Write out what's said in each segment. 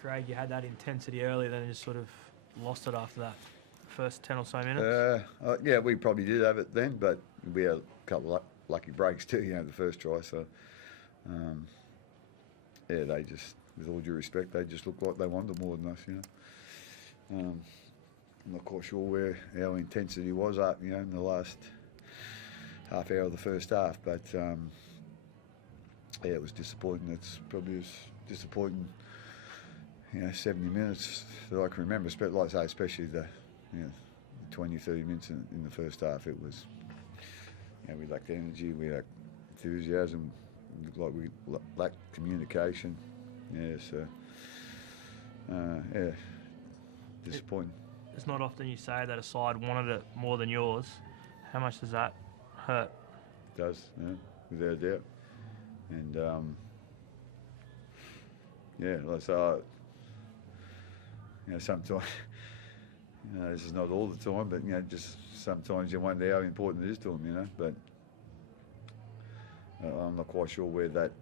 Craig, you had that intensity earlier, then just sort of lost it after that first 10 or so minutes. Yeah, we probably did have it then, but we had a couple of lucky breaks too, the first try. So, they just, with all due respect, they just looked like they wanted more than us, I'm not quite sure where our intensity was up, in the last half hour of the first half, but it was disappointing. It's probably as disappointing 70 minutes that I can remember, like I say, especially the 20, 30 minutes in the first half. It was, we lacked energy, we lacked enthusiasm, like we lacked communication. Disappointing. It's not often you say that a side wanted it more than yours. How much does that hurt? It does, without a doubt. And like I say, sometimes, this is not all the time, but, just sometimes you wonder how important it is to them, but I'm not quite sure where that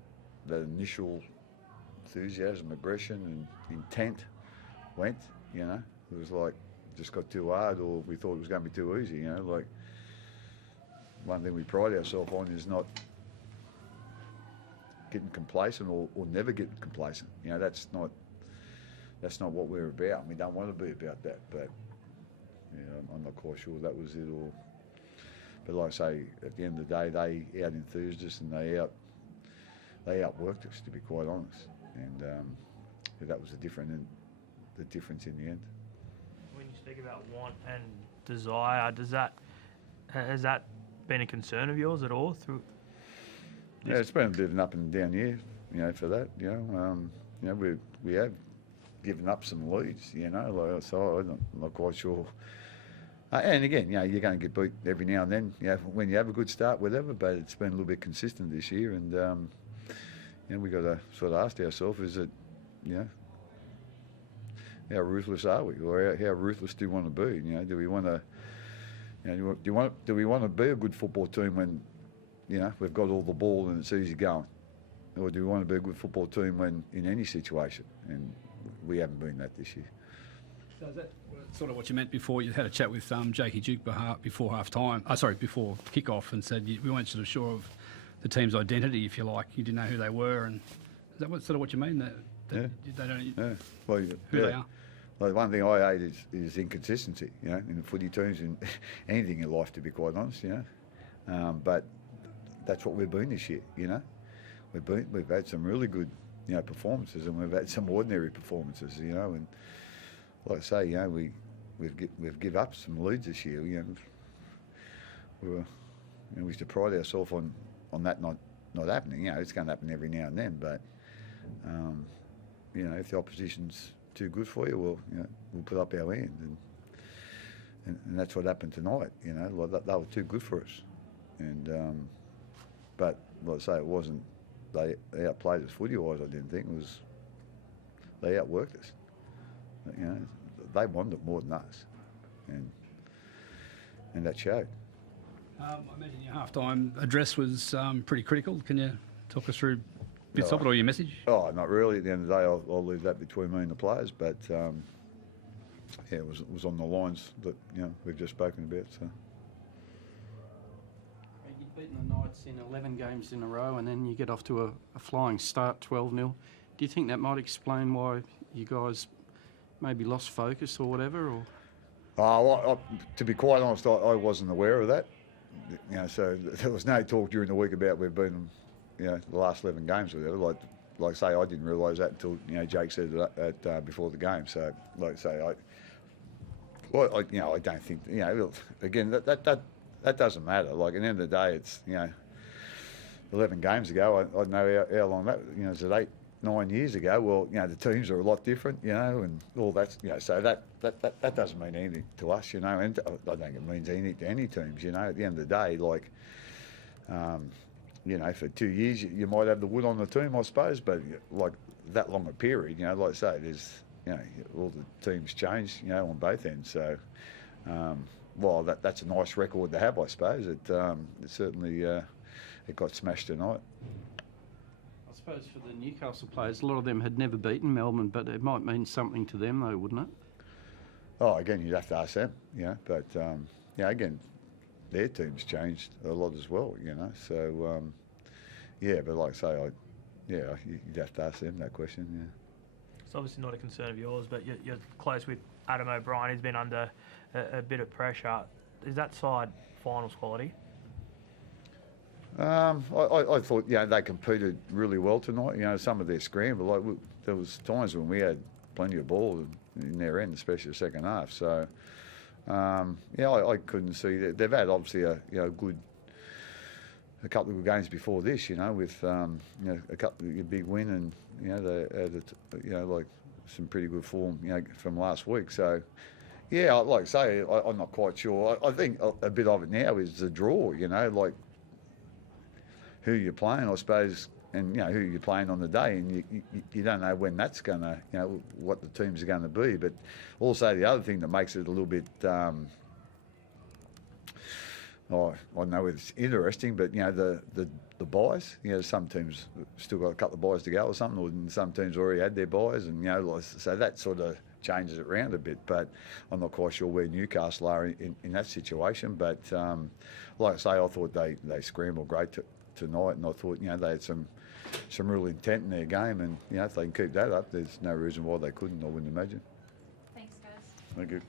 initial enthusiasm, aggression and intent went, It was like, just got too hard, or we thought it was going to be too easy, like, one thing we pride ourselves on is not getting complacent or never getting complacent. That's not what we're about. We don't want to be about that, but I'm not quite sure that was it. But like I say, at the end of the day, they out-enthused us and they outworked us, to be quite honest. And that was the difference in the end. When you speak about want and desire, has that been a concern of yours at all through? Yeah, it's been a bit of an up and down year, for that. We have given up some leads, so I'm not quite sure. And again, you're going to get beat every now and then, when you have a good start, whatever. But it's been a little bit consistent this year, and we got to sort of ask ourselves: is it, how ruthless are we, or how ruthless do we want to be? Do we want to, do we want to be a good football team when, we've got all the ball and it's easy going? Or do we want to be a good football team when in any situation? And we haven't been that this year. So is that sort of what you meant before? You had a chat with Jakey Duke before half-time, before kick-off, and said we weren't sort of sure of the team's identity, if you like. You didn't know who they were, and is that what you mean? That they don't who they are? Well, one thing I hate is inconsistency, in the footy teams, in anything in life, to be quite honest, But that's what we've been this year, We've had some really good, performances, and we've had some ordinary performances, and like I say, we've give up some leads this year. We used to pride ourselves on that not happening. It's going to happen every now and then, but if the opposition's too good for you, well, we'll put up our hand, and that's what happened tonight. Like they were too good for us, and but like I say, it wasn't they outplayed us footy-wise. I didn't think it was. They outworked us. They wanted it more than us, and that showed. I imagine your half-time address was pretty critical. Can you talk us through bits of it, or your message? Oh, not really. At the end of the day, I'll leave that between me and the players. But it was on the lines that we've just spoken about. So. You've beaten the Knights in 11 games in a row, and then you get off to a flying start, 12-0. Do you think that might explain why you guys maybe lost focus or whatever? Or to be quite honest, I wasn't aware of that. So there was no talk during the week about we've been, the last 11 games or whatever. Like I say, I didn't realise that until Jake said it before the game. So like I say, I don't think again that doesn't matter. Like at the end of the day, it's 11 games ago. I know how long that is it 8-9 years ago. Well, the teams are a lot different, and all that. So that doesn't mean anything to us, and I don't think it means anything to any teams. At the end of the day, like. For 2 years you might have the wood on the team, I suppose, but like that long a period, like I say, there's, all the teams change, on both ends. So, that's a nice record to have, I suppose. It certainly it got smashed tonight. I suppose for the Newcastle players, a lot of them had never beaten Melbourne, but it might mean something to them though, wouldn't it? Oh, again, you'd have to ask them, but again, their team's changed a lot as well, So, but like I say, you'd have to ask them that question, It's obviously not a concern of yours, but you're close with Adam O'Brien. He's been under a bit of pressure. Is that side finals quality? I thought, they competed really well tonight. Some of their scramble, there was times when we had plenty of ball in their end, especially the second half. So, I couldn't see that. They've had obviously a couple of good games before this, with a couple of big win, and they had some pretty good form, from last week. So, like I say, I'm not quite sure. I think a bit of it now is the draw, like who you're playing, I suppose, and who you're playing on the day, and you don't know when that's going to, what the teams are going to be. But also the other thing that makes it a little bit, I know it's interesting, but the buys, some teams still got a couple of buys to go or something, or some teams already had their buys, and so that sort of changes it around a bit. But I'm not quite sure where Newcastle are in that situation. But like I say, I thought they scrambled great tonight, and I thought they had some real intent in their game, and if they can keep that up, there's no reason why they couldn't. I wouldn't imagine. Thanks, guys. Thank you.